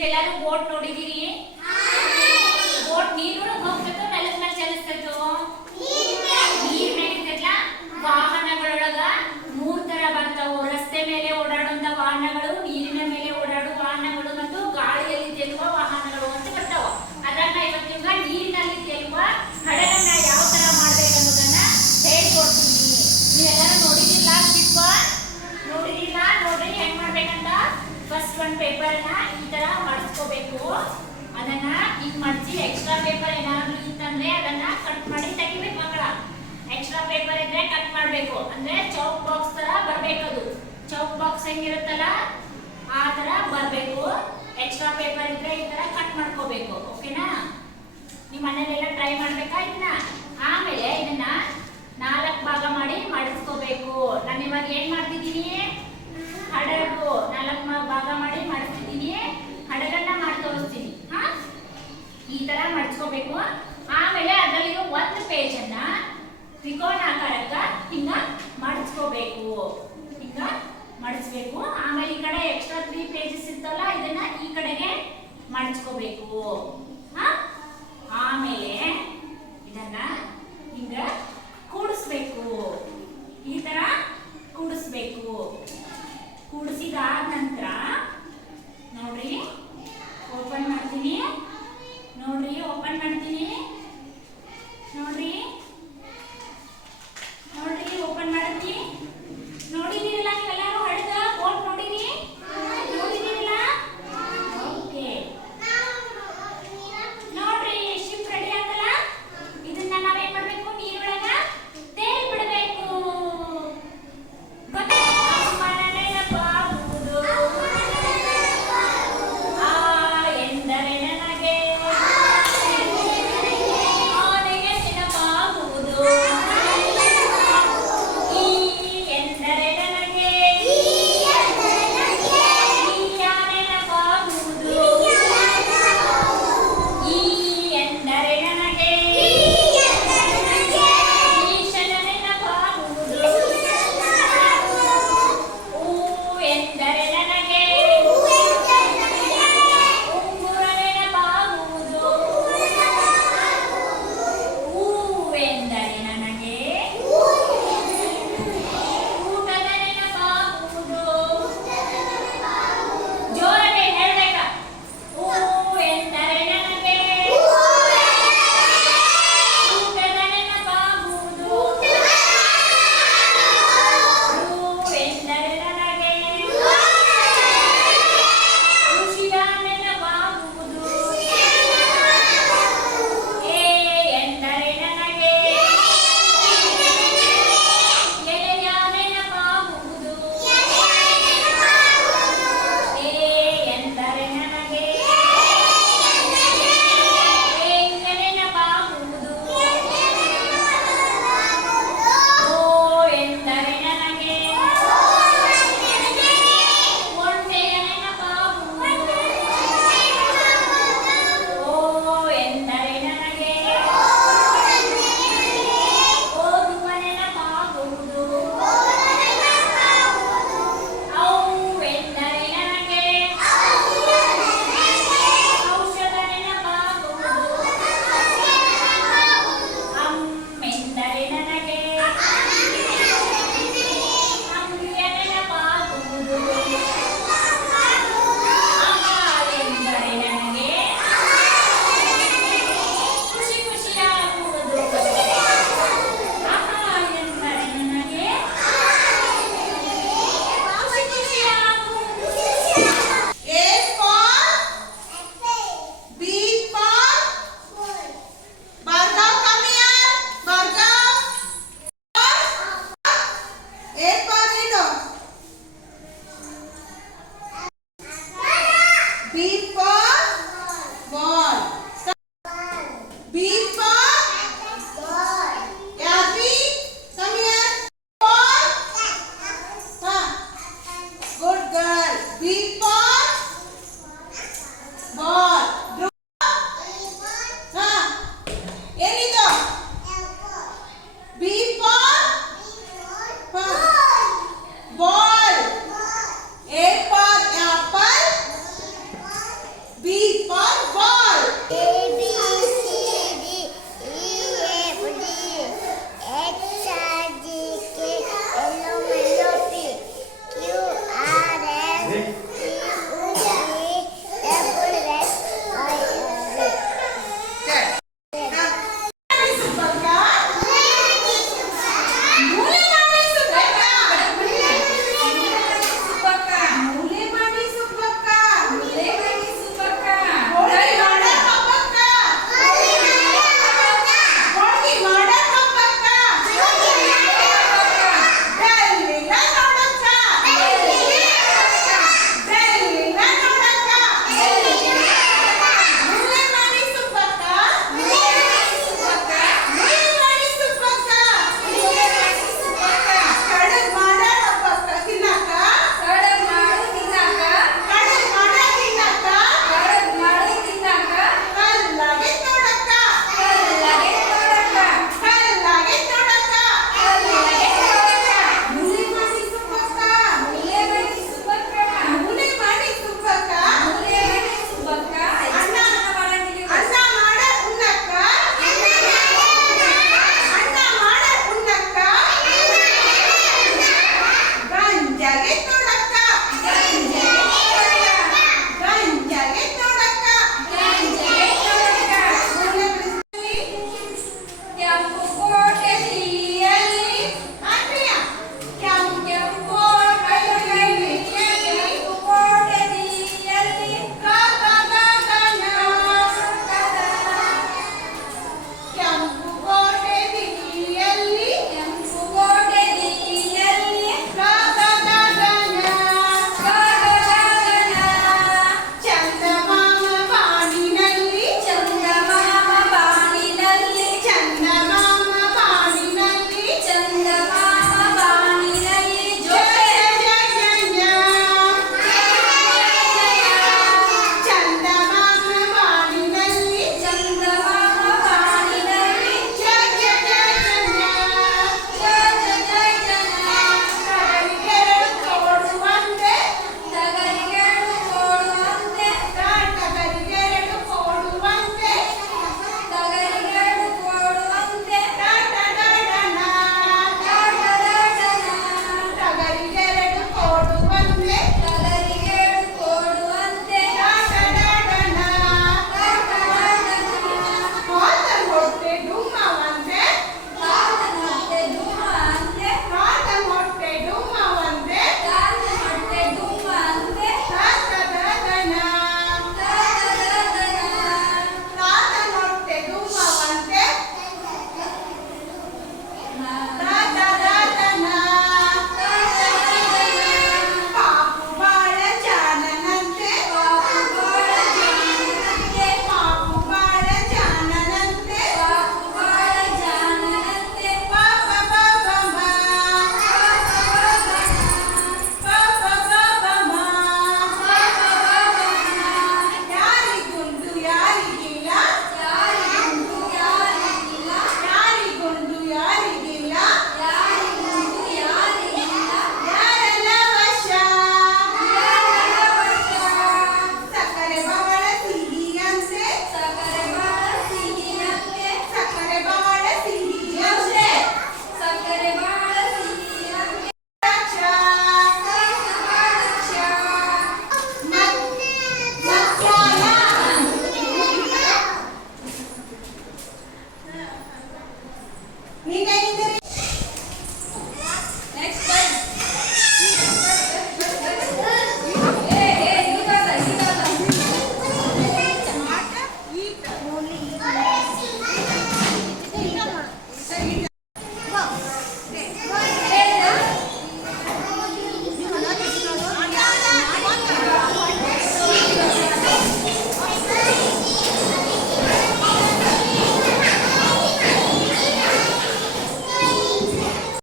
ನೀವೆಲ್ಲರೂ ಬೋಟ್ ನೋಡಿದಿರಿ? ಬೋಟ್ ನೀರೊಳಗೆ ಹೋಗ್ತೈತೋ ನೆಲದ ಮೇಲೆ ಚಲಿಸ್ತೈತೋ? ನೀರ್ ಮೇಲೆ ಇರ್ತೈತಲ್ಲ. ವಾಹನಗಳೊಳಗ 3 ತರ ಬರ್ತಾವು. ರಸ್ತೆ ಮೇಲೆ ಓಡಾಡುವಂತ ವಾಹನಗಳು, ನೀರಿನ ಮೇಲೆ ಓಡಾಡುವ ವಾಹನಗಳು ಮತ್ತು ಗಾಳಿಯಲ್ಲಿ ತೇಲುವ ವಾಹನಗಳು ಅಂತ ಬರ್ತಾವ. ಅದ್ರಾಗ ಇವತ್ತಿನ ನೀರಿನಲ್ಲಿ ತೇಲುವ ಹಡಗನ್ನ ಯಾವ ತರ ಮಾಡ್ಬೇಕು ಅನ್ನೋದನ್ನ ಹೇಳ್ಕೊಡ್ತೀನಿ. ನೀವೆಲ್ಲರೂ ನೋಡಿದಿಲ್ಲ ಶಿಲ್ಪ? ನೋಡಿದಿಲ್ಲ? ನೋಡ್ರಿ ಹೆಂಗ್ ಮಾಡ್ಬೇಕಂತ. ಫಸ್ಟ್ ಒಂದು ಪೇಪರ್ನ ಈ ತರ ಮಡಿಸ್ಕೋಬೇಕು. ಅದನ್ನ ಹಿಂಗ್ ಮಡಿಸಿ ಎಕ್ಸ್ಟ್ರಾ ಪೇಪರ್ ಏನಾದ್ರು ಇತ್ತಂದ್ರೆ ಅದನ್ನ ಕಟ್ ಮಾಡಿ ತೆಗಿಬೇಕು ಮಕ್ಕಳ. ಎಕ್ಸ್ಟ್ರಾ ಪೇಪರ್ ಇದ್ರೆ ಕಟ್ ಮಾಡಬೇಕು. ಅಂದ್ರೆ ಚೌಕ್ ಬಾಕ್ಸ್ ತರ ಬರ್ಬೇಕು. ಅದು ಚೌಕ್ ಬಾಕ್ಸ್ ಹೆಂಗಿರುತ್ತಲ್ಲ ಆ ತರ ಬರ್ಬೇಕು. ಎಕ್ಸ್ಟ್ರಾ ಪೇಪರ್ ಇದ್ರೆ ಈ ತರ ಕಟ್ ಮಾಡ್ಕೋಬೇಕು. ಓಕೆನಾ? ನಿಮ್ಮ ಮನೇಲೆಲ್ಲ ಟ್ರೈ ಮಾಡ್ಬೇಕಾ ಇದನ್ನ? ಆಮೇಲೆ ಇದನ್ನ 4 ಭಾಗ ಮಾಡಿ ಮಡಿಸ್ಕೋಬೇಕು. ನಾನು ಇವಾಗ ಏನ್ ಮಾಡ್ತಿದ್ದೀನಿ? ಹಡಗು 4 ಭಾಗ ಮಾಡಿ ಮಡಿಸ್ತಿದ್ದೀನಿ. ಹಡಗನ್ನ ಮಾಡಿ ತೋರಿಸ್ತೀನಿ. ಈ ತರ ಮಡಿಸ್ಕೋಬೇಕು. ಆಮೇಲೆ ಅದರಲ್ಲಿರೋ ಒಂದು ಪೇಜ್ ಅನ್ನ ತ್ರಿಕೋನಾಕಾರಕ್ಕ ಹಿಂಗ ಮಡಿಸ್ಕೋಬೇಕು. ಹಿಂಗ ಮಡಿಸ್ಬೇಕು. ಆಮೇಲೆ ಈ ಕಡೆ ಎಕ್ಸ್ಟ್ರಾ 3 ಪೇಜಸ್ ಇರ್ತಲ್ಲ ಇದನ್ನ ಈ ಕಡೆಗೆ ಮಡಿಸ್ಕೋಬೇಕು. ಆಮೇಲೆ